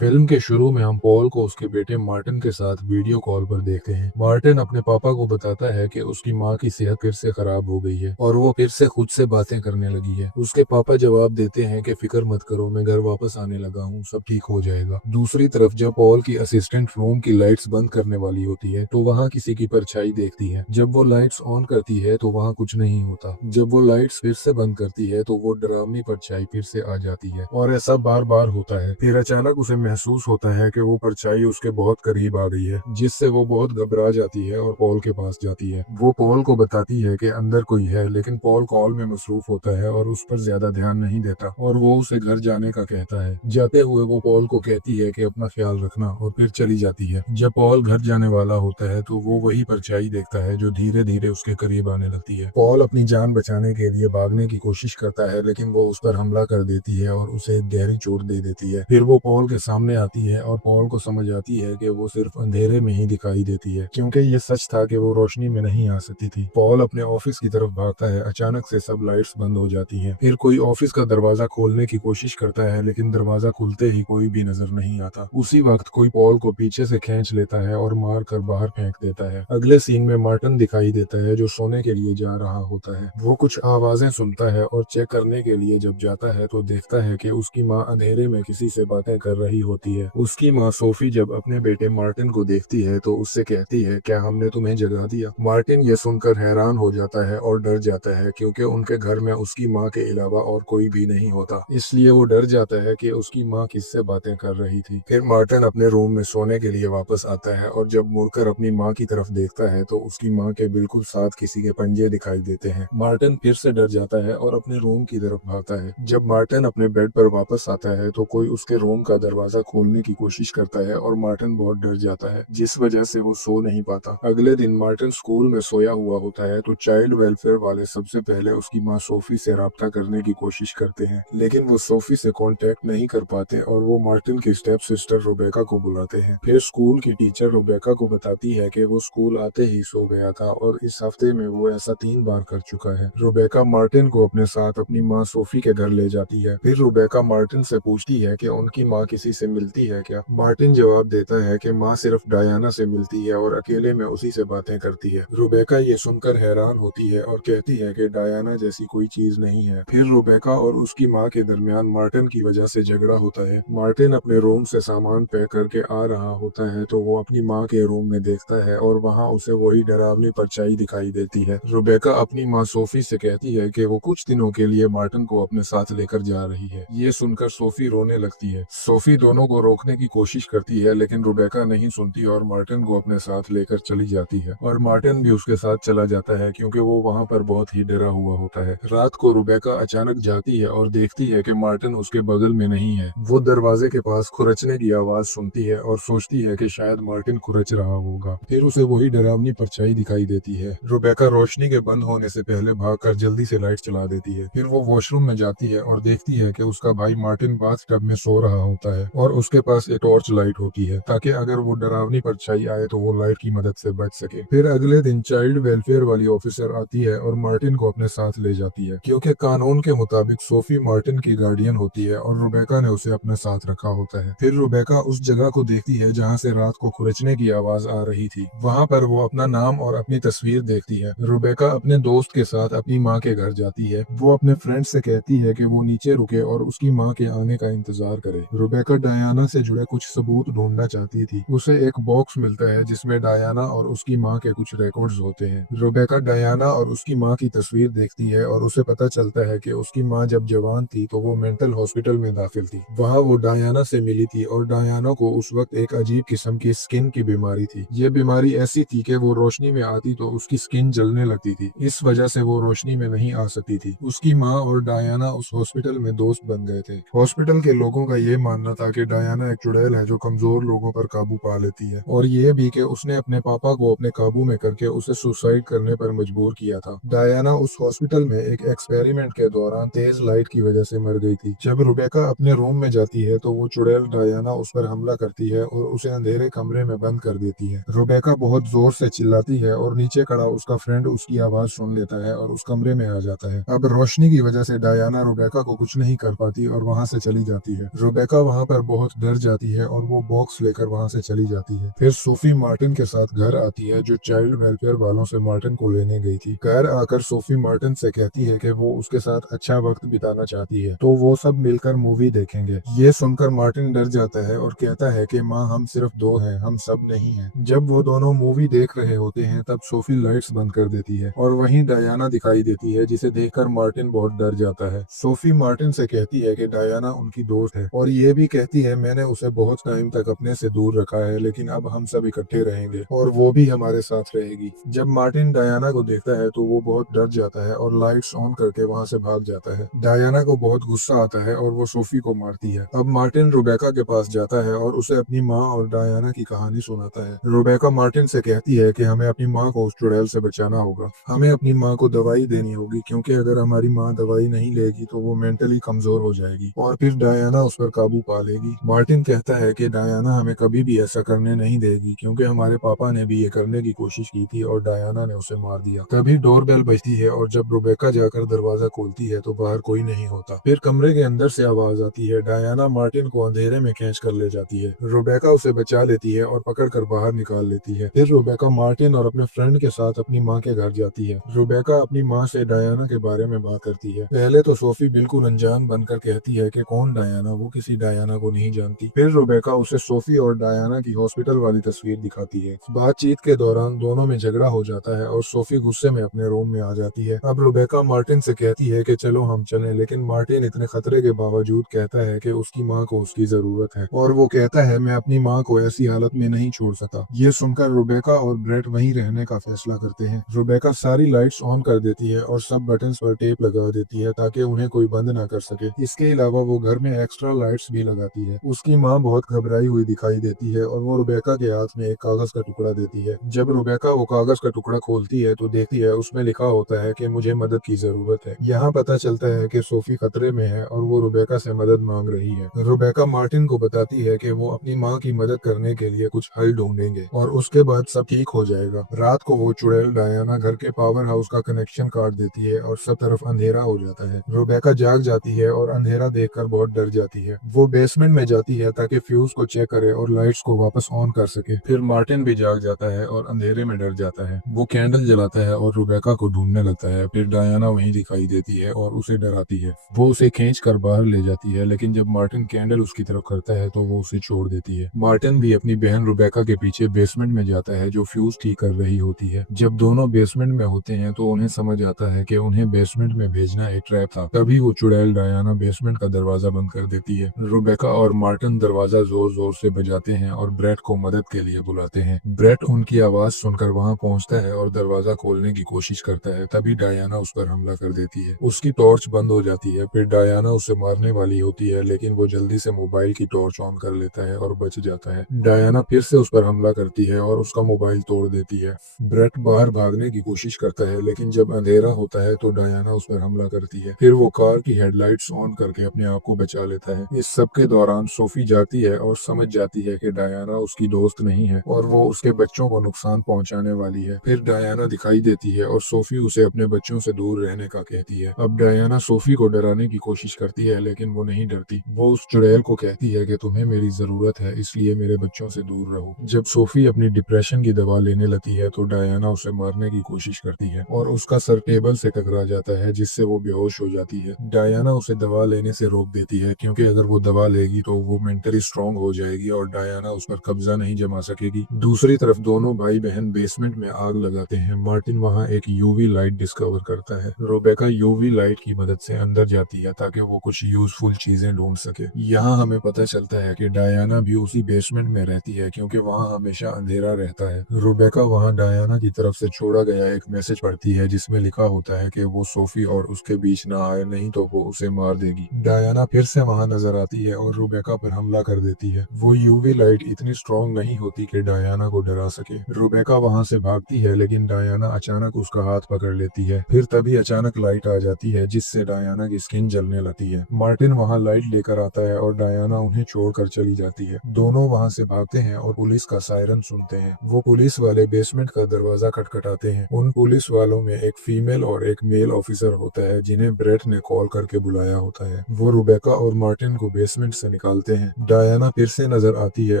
Film के शुरू में हम पॉल को उसके बेटे मार्टिन के साथ वीडियो कॉल पर देखते हैं। मार्टिन अपने पापा को बताता है कि उसकी माँ की सेहत फिर से खराब हो गई है और वो फिर से खुद से बातें करने लगी है। उसके पापा जवाब देते हैं कि फिक्र मत करो, मैं घर वापस आने लगा हूँ, सब ठीक हो जाएगा। दूसरी तरफ जब पॉल की असिस्टेंट रूम की लाइट्स बंद करने वाली होती है तो वहाँ किसी की परछाई देखती है। जब वो लाइट्स ऑन करती है तो वहाँ कुछ नहीं होता। जब वो लाइट्स फिर से बंद करती है तो वो डरावनी परछाई फिर से आ जाती है और ऐसा बार बार होता है। फिर अचानक उसे महसूस होता है कि वो परछाई उसके बहुत करीब आ गई है, जिससे वो बहुत घबरा जाती है और पॉल के पास जाती है। वो पॉल को बताती है कि अंदर कोई है, लेकिन पॉल कॉल में मसरूफ होता है और उस पर ज्यादा ध्यान नहीं देता और वो उसे घर जाने का कहता है। जाते हुए वो पॉल को कहती है कि अपना ख्याल रखना और फिर चली जाती है। जब पॉल घर जाने वाला होता है तो वो वही परछाई देखता है जो धीरे धीरे उसके करीब आने लगती है। पॉल अपनी जान बचाने के लिए भागने की कोशिश करता है, लेकिन वो उस पर हमला कर देती है और उसे एक गहरी चोट दे देती है। फिर वो पॉल के सामने आती है और पॉल को समझ आती है कि वो सिर्फ अंधेरे में ही दिखाई देती है, क्योंकि ये सच था कि वो रोशनी में नहीं आ सकती थी। पॉल अपने ऑफिस की तरफ भागता है। अचानक से सब लाइट्स बंद हो जाती हैं। फिर कोई ऑफिस का दरवाजा खोलने की कोशिश करता है, लेकिन दरवाजा खुलते ही कोई भी नजर नहीं आता। उसी वक्त कोई पॉल को पीछे से खींच लेता है और मार कर बाहर फेंक देता है। अगले सीन में मार्टिन दिखाई देता है जो सोने के लिए जा रहा होता है। वो कुछ आवाजें सुनता है और चेक करने के लिए जब जाता है तो देखता है कि उसकी माँ अंधेरे में किसी से बातें कर रही होती है। उसकी माँ सोफी जब अपने बेटे मार्टिन को देखती है तो उससे कहती है, क्या हमने तुम्हें जगा दिया? मार्टिन ये सुनकर हैरान हो जाता है और डर जाता है, क्योंकि उनके घर में उसकी माँ के अलावा और कोई भी नहीं होता। इसलिए वो डर जाता है कि उसकी माँ किससे बातें कर रही थी। फिर मार्टिन अपने रूम में सोने के लिए वापस आता है और जब मुड़कर अपनी माँ की तरफ देखता है तो उसकी माँ के बिल्कुल साथ किसी के पंजे दिखाई देते हैं। मार्टिन फिर से डर जाता है और अपने रूम की तरफ भागता है। जब मार्टिन अपने बेड पर वापस आता है तो कोई उसके रूम का दरवाजा खोलने की कोशिश करता है और मार्टिन बहुत डर जाता है, जिस वजह से वो सो नहीं पाता। अगले दिन मार्टिन स्कूल में सोया हुआ होता है तो चाइल्ड वेलफेयर वाले सबसे पहले उसकी माँ सोफी से राब्ता करने की कोशिश करते हैं, लेकिन वो सोफी से कांटेक्ट नहीं कर पाते और वो मार्टिन की स्टेप सिस्टर रुबेका को बुलाते हैं। फिर स्कूल की टीचर रुबेका को बताती है कि वो स्कूल आते ही सो गया था और इस हफ्ते में वो ऐसा 3 बार कर चुका है। रुबेका मार्टिन को अपने साथ अपनी माँ सोफी के घर ले जाती है। फिर रुबेका मार्टिन से पूछती है कि उनकी माँ किसी से मिलती है क्या। मार्टिन जवाब देता है कि माँ सिर्फ डायना से मिलती है और अकेले में उसी से बातें करती है। रुबेका ये सुनकर हैरान होती है और कहती है कि डायना जैसी कोई चीज नहीं है। फिर रुबेका और उसकी माँ के दरमियान मार्टिन की वजह से झगड़ा होता है। मार्टिन अपने रूम से सामान पैक करके आ रहा होता है तो वो अपनी माँ के रूम में देखता है और वहाँ उसे वही डरावनी परछाई दिखाई देती है। रुबेका अपनी माँ सोफी से कहती है कि वो कुछ दिनों के लिए मार्टिन को अपने साथ लेकर जा रही है। ये सुनकर सोफी रोने लगती है। सोफी दोनों को रोकने की कोशिश करती है, लेकिन रुबेका नहीं सुनती और मार्टिन को अपने साथ लेकर चली जाती है और मार्टिन भी उसके साथ चला जाता है, क्योंकि वो वहाँ पर बहुत ही डरा हुआ होता है। रात को रुबेका अचानक जाती है और देखती है कि मार्टिन उसके बगल में नहीं है। वो दरवाजे के पास खुरचने की आवाज सुनती है और सोचती है कि शायद मार्टिन खुरच रहा होगा। फिर उसे वही डरावनी परछाई दिखाई देती है। रुबेका रोशनी के बंद होने से पहले भागकर जल्दी से लाइट चला देती है। फिर वो वॉशरूम में जाती है और देखती है कि उसका भाई मार्टिन बाथटब में सो रहा होता है और उसके पास एक टॉर्च लाइट होती है, ताकि अगर वो डरावनी परछाई आए तो वो लाइट की मदद से बच सके। फिर अगले दिन चाइल्ड वेलफेयर वाली ऑफिसर आती है और मार्टिन को अपने साथ ले जाती है, क्योंकि कानून के मुताबिक सोफी मार्टिन की गार्डियन होती है और रुबेका ने उसे अपने साथ रखा होता है। फिर रुबेका उस जगह को देखती है जहाँ से रात को खुरचने की आवाज आ रही थी। वहाँ पर वो अपना नाम और अपनी तस्वीर देखती है। रुबेका अपने दोस्त के साथ अपनी माँ के घर जाती है। वो अपने फ्रेंड से कहती है कि वो नीचे रुके और उसकी माँ के आने का इंतजार करे। रुबेका डायना से जुड़े कुछ सबूत ढूंढना चाहती थी। उसे एक बॉक्स मिलता है जिसमें डायना और उसकी माँ के कुछ रिकॉर्ड्स होते हैं। रुबेका डायना और उसकी माँ की तस्वीर देखती है और उसे पता चलता है कि उसकी माँ जब जवान थी तो वो मेंटल हॉस्पिटल में दाखिल थी। वहाँ वो डायना से मिली थी और डायना को उस वक्त एक अजीब किस्म की स्किन की बीमारी थी। ये बीमारी ऐसी थी कि वो रोशनी में आती तो उसकी स्किन जलने लगती थी। इस वजह से वो रोशनी में नहीं आ सकती थी। उसकी माँ और डायना उस हॉस्पिटल में दोस्त बन गए थे। हॉस्पिटल के लोगों का ये मानना था कि डायना एक चुड़ैल है जो कमजोर लोगों पर काबू पा लेती है, और ये भी कि उसने अपने पापा को अपने काबू में करके उसे सुसाइड करने पर मजबूर किया था। डायना उस हॉस्पिटल में एक एक्सपेरिमेंट के दौरान तेज लाइट की वजह से मर गई थी। जब रुबेका अपने रूम में जाती है तो वो चुड़ैल डायना उस पर हमला करती है और उसे अंधेरे कमरे में बंद कर देती है। रुबेका बहुत जोर से चिल्लाती है और नीचे खड़ा उसका फ्रेंड उसकी आवाज सुन लेता है और उस कमरे में आ जाता है। अब रोशनी की वजह से डायना रुबेका को कुछ नहीं कर पाती और वहां से चली जाती है। रुबेका वहां पर बहुत डर जाती है और वो बॉक्स लेकर वहां से चली जाती है। फिर सोफी मार्टिन के साथ घर आती है, जो चाइल्ड वेलफेयर वालों से मार्टिन को लेने गई थी। घर आकर सोफी मार्टिन से कहती है कि वो उसके साथ अच्छा वक्त बिताना चाहती है, तो वो सब मिलकर मूवी देखेंगे। ये सुनकर मार्टिन डर जाता है और कहता है कि माँ, हम सिर्फ दो हैं, हम सब नहीं हैं। जब वो दोनों मूवी देख रहे होते हैं तब सोफी लाइट्स बंद कर देती है और वहीं डायना दिखाई देती है, जिसे देखकर मार्टिन बहुत डर जाता है। सोफी मार्टिन से कहती है कि डायना उनकी दोस्त है और ये भी कहती है, मैंने उसे बहुत टाइम तक अपने से दूर रखा है, लेकिन अब हम सब इकट्ठे रहेंगे और वो भी हमारे साथ रहेगी। जब मार्टिन डायना को देखता है तो वो बहुत डर जाता है और लाइट्स ऑन करके वहां से भाग जाता है। डायना को बहुत गुस्सा आता है और वो सोफी को मारती है। अब मार्टिन रुबेका के पास जाता है और उसे अपनी माँ और डायना की कहानी सुनाता है। रुबेका मार्टिन से कहती है कि हमें अपनी माँ को उस चुड़ैल से बचाना होगा, हमें अपनी माँ को दवाई देनी होगी, क्योंकि अगर हमारी माँ दवाई नहीं लेगी तो वो मेंटली कमजोर हो जाएगी और फिर डायना उस पर काबू पा लेगी। मार्टिन कहता है कि डायना हमें कभी भी ऐसा करने नहीं देगी, क्योंकि हमारे पापा ने भी ये करने की कोशिश की थी और डायना ने उसे मार दिया। तभी डोरबेल बजती है और जब रुबेका जाकर दरवाजा खोलती है तो बाहर कोई नहीं होता। फिर कमरे के अंदर से आवाज आती है। डायना मार्टिन को अंधेरे में खींच कर ले जाती है। रुबेका उसे बचा लेती है और पकड़ कर बाहर निकाल लेती है। फिर रुबेका मार्टिन और अपने फ्रेंड के साथ अपनी माँ के घर जाती है। रुबेका अपनी माँ से डायना के बारे में बात करती है। पहले तो सोफी बिल्कुल अनजान बनकर कहती है कि कौन डायना, वो किसी डायना को नहीं जानती। फिर रुबेका उसे सोफी और डायना की हॉस्पिटल वाली तस्वीर दिखाती है। बातचीत के दौरान दोनों में झगड़ा हो जाता है और सोफी गुस्से में अपने रूम में आ जाती है। अब रुबेका मार्टिन से कहती है कि चलो हम चलें, लेकिन मार्टिन इतने खतरे के बावजूद कहता है कि उसकी माँ को उसकी जरूरत है और वो कहता है, मैं अपनी माँ को ऐसी हालत में नहीं छोड़ सकता। ये सुनकर रुबेका और ब्रेट वहीं रहने का फैसला करते हैं। रुबेका सारी लाइट्स ऑन कर देती है और सब बटन्स पर टेप लगा देती है ताकि उन्हें कोई बंद ना कर सके। इसके अलावा वो घर में एक्स्ट्रा लाइट्स भी लगाती है। उसकी माँ बहुत घबराई हुई दिखाई देती है और वो रुबेका के हाथ में एक कागज का टुकड़ा देती है। जब रुबेका वो कागज का टुकड़ा खोलती है तो देखती है उसमें लिखा होता है कि मुझे मदद की जरूरत है। यहाँ पता चलता है कि सोफी खतरे में है और वो रुबेका से मदद मांग रही है। रुबेका मार्टिन को बताती है कि वो अपनी माँ की मदद करने के लिए कुछ हल ढूंढेंगे और उसके बाद सब ठीक हो जाएगा। रात को वो चुड़ैल डायना घर के पावर हाउस का कनेक्शन काट देती है और सब तरफ अंधेरा हो जाता है। रुबेका जाग जाती है और अंधेरा देखकर बहुत डर जाती है। वो बेसमेंट में जाती है ताकि फ्यूज को चेक करे और लाइट्स को वापस ऑन कर सके। फिर मार्टिन भी जाग जाता है और अंधेरे में डर जाता है। वो कैंडल जलाता है और रुबेका को ढूंढने लगता है। फिर डायना वहीं दिखाई देती है और उसे डराती है। वो उसे खींच कर बाहर ले जाती है, लेकिन जब मार्टिन कैंडल उसकी तरफ करता है तो वो उसे छोड़ देती है। मार्टिन भी अपनी बहन रुबेका के पीछे बेसमेंट में जाता है, जो फ्यूज ठीक कर रही होती है। जब दोनों बेसमेंट में होते हैं तो उन्हें समझ आता है कि उन्हें बेसमेंट में भेजना एक ट्रैप था। तभी वो चुड़ैल डायना बेसमेंट का दरवाजा बंद कर देती है। रुबेका और मार्टिन दरवाजा जोर जोर से बजाते हैं और ब्रेट को मदद के लिए बुलाते हैं। ब्रेट उनकी आवाज सुनकर वहां पहुंचता है और दरवाजा खोलने की कोशिश करता है। तभी डायना उस पर हमला कर देती है। उसकी टॉर्च बंद हो जाती है। फिर डायना उसे मारने वाली होती है, लेकिन वो जल्दी से मोबाइल की टॉर्च ऑन कर लेता है और बच जाता है। डायना फिर से उस पर हमला करती है और उसका मोबाइल तोड़ देती है। ब्रेट बाहर भागने की कोशिश करता है, लेकिन जब अंधेरा होता है तो डायना उस पर हमला करती है। फिर वो कार की हेडलाइट्स ऑन करके अपने आप को बचा लेता है। इस सब के दौरान सोफी जाती है और समझ जाती है कि डायना उसकी दोस्त नहीं है और वो उसके बच्चों को नुकसान पहुंचाने वाली है। फिर डायना दिखाई देती है और सोफी उसे अपने बच्चों से दूर रहने का कहती है। अब डायना सोफी को डराने की कोशिश करती है, लेकिन वो नहीं डरती। वो उस चुड़ैल को कहती है कि तुम्हें मेरी जरूरत है, इसलिए मेरे बच्चों से दूर रहो। जब सोफी अपनी डिप्रेशन की दवा लेने लगती है तो डायना उसे मारने की कोशिश करती है और उसका सर टेबल से टकरा जाता है, जिससे वो बेहोश हो जाती है। डायना उसे दवा लेने से रोक देती है, क्योंकि अगर वो दवा लेगी तो वो मेंटली स्ट्रांग हो जाएगी और डायना उस पर कब्जा नहीं जमा सकेगी। दूसरी तरफ दोनों भाई बहन बेसमेंट में आग लगाते हैं। मार्टिन वहाँ एक यूवी लाइट डिस्कवर करता है। रुबेका यूवी लाइट की मदद से अंदर जाती है ताकि वो कुछ यूजफुल चीजें ढूंढ सके। यहाँ हमें पता चलता है कि डायना भी उसी बेसमेंट में रहती है, क्योंकि वहाँ हमेशा अंधेरा रहता है। रुबेका वहाँ डायना की तरफ से छोड़ा गया एक मैसेज पढ़ती है, जिसमें लिखा होता है कि वो सोफी और उसके बीच ना आए, नहीं तो वो उसे मार देगी। डायना फिर से वहाँ नजर आती है और रुबेका पर हमला कर देती है। वो यूवी लाइट इतनी स्ट्रॉन्ग नहीं होती कि डायना को डरा सके। रुबेका वहाँ से भागती है, लेकिन डायना अचानक उसका हाथ पकड़ लेती है। फिर तभी अचानक लाइट आ जाती है, जिससे डायना की स्किन जलने लगती है। मार्टिन वहाँ लाइट लेकर आता है और डायना उन्हें छोड़कर चली जाती है। दोनों वहाँ से भागते हैं और पुलिस का सायरन सुनते हैं। वो पुलिस वाले बेसमेंट का दरवाजा खटखटाते हैं। उन पुलिस वालों में एक फीमेल और एक मेल ऑफिसर होता है, जिन्हें ब्रेट ने कॉल करके बुलाया होता है। वो रुबेका और मार्टिन को बेसमेंट से निकालते हैं। डायना फिर से नजर आती है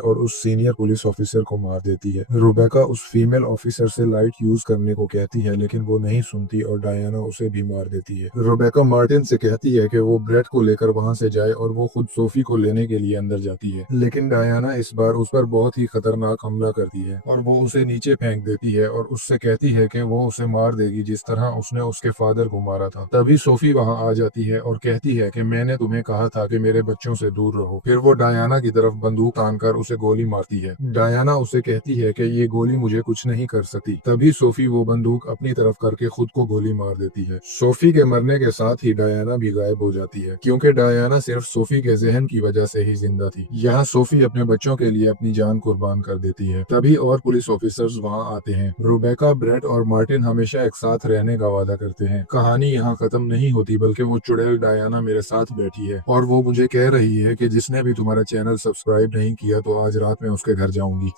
और उस सीनियर पुलिस ऑफिसर को मार देती है। रुबेका उस फीमेल ऑफिसर से लाइट यूज करने को कहती है, लेकिन वो नहीं सुनती और डायना उसे भी मार देती है। रुबेका मार्टिन से कहती है कि वो ब्रेट को लेकर वहां से जाए और वो खुद सोफी को लेने के लिए अंदर जाती है, लेकिन डायना इस बार उस पर बहुत ही खतरनाक हमला करती है और वो उसे नीचे फेंक देती है और उससे कहती है कि वो उसे मार देगी जिस तरह उसने उसके फादर को मारा था। तभी सोफी वहां आ जाती है और कहती है कि मैंने तुम्हें कहा था कि मेरे बच्चों से दूर रहो। फिर वो डायना की तरफ बंदूक तानकर उसे गोली मारती है। डायना उसे कहती है कि ये गोली मुझे कुछ नहीं कर सकती। तभी सोफी वो बंदूक अपनी तरफ करके खुद को गोली मार देती है। सोफी के मरने के साथ ही डायना भी गायब हो जाती है, क्योंकि डायना सिर्फ सोफी के जहन की वजह से ही जिंदा थी। यहाँ सोफी अपने बच्चों के लिए अपनी जान कुर्बान कर देती है। तभी और पुलिस ऑफिसर्स वहाँ आते हैं। रुबेका, ब्रेट और मार्टिन हमेशा एक साथ रहने का वादा करते हैं। कहानी यहाँ खत्म नहीं होती, बल्कि वो चुड़ैल डायना मेरे साथ बैठी है और वो मुझे कह रही है कि जिसने भी तुम्हारा चैनल सब्सक्राइब नहीं किया तो आज रात में उसके घर जाऊंगी।